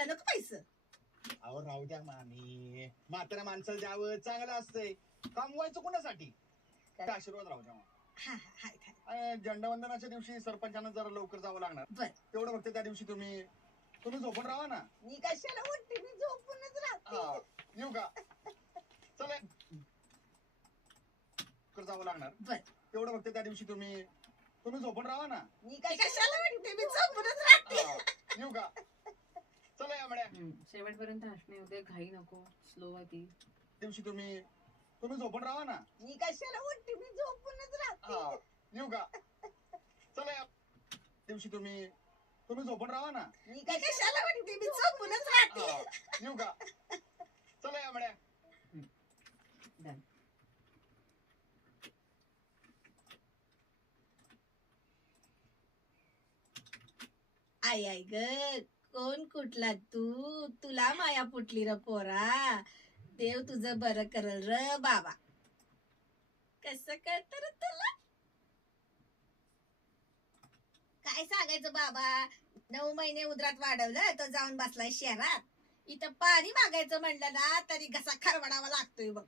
मला नको पैसे. अहो राहू द्या मामी, म्हाताऱ्या माणसाला द्यावं चांगलं असतंय. कमवायचं कोणासाठी? आशीर्वाद राहू द्या. हा हा हाय हाय. झेंडावंदनाच्या दिवशी सरपंचांना जरा लवकर जावं लागणार. बर तेवढं फक्त त्या दिवशी तुम्ही झोपून राहा ना. मी कशाला उठते, मी झोपूनच राहते. येऊ का? चला जावं लागणार. बर तेवढं फक्त त्या दिवशी तुम्ही झोपून राहा ना. मी कशाला उठते, मी झोपूनच राहते. येऊ का? चला या मड्या. शेवटपर्यंत हसणे होते, घाई नको, स्लो आहे ती. दिवशी तुम्ही झोपून राहा ना. मी कशाला उठते, मी झोपूनच राहते. येऊ का? चला या दिवशी तुम्ही झोपून राहा ना. मी कशाला उठते, मी झोपूनच राहते. येऊ का? चला या मड्या. डन. आई आई ग, कोण कुठला तू, तुला माया फुटली र पोरा. देव तुझं बरं करल र बाबा. कसं कळत र तुला? काय सांगायचं बाबा, 9 महिने उदरात वाढवलं तर जाऊन बसलाय शहरात. इथं पाणी मागायचं म्हणलं ना तरी घसा खरवडावा लागतोय बघ.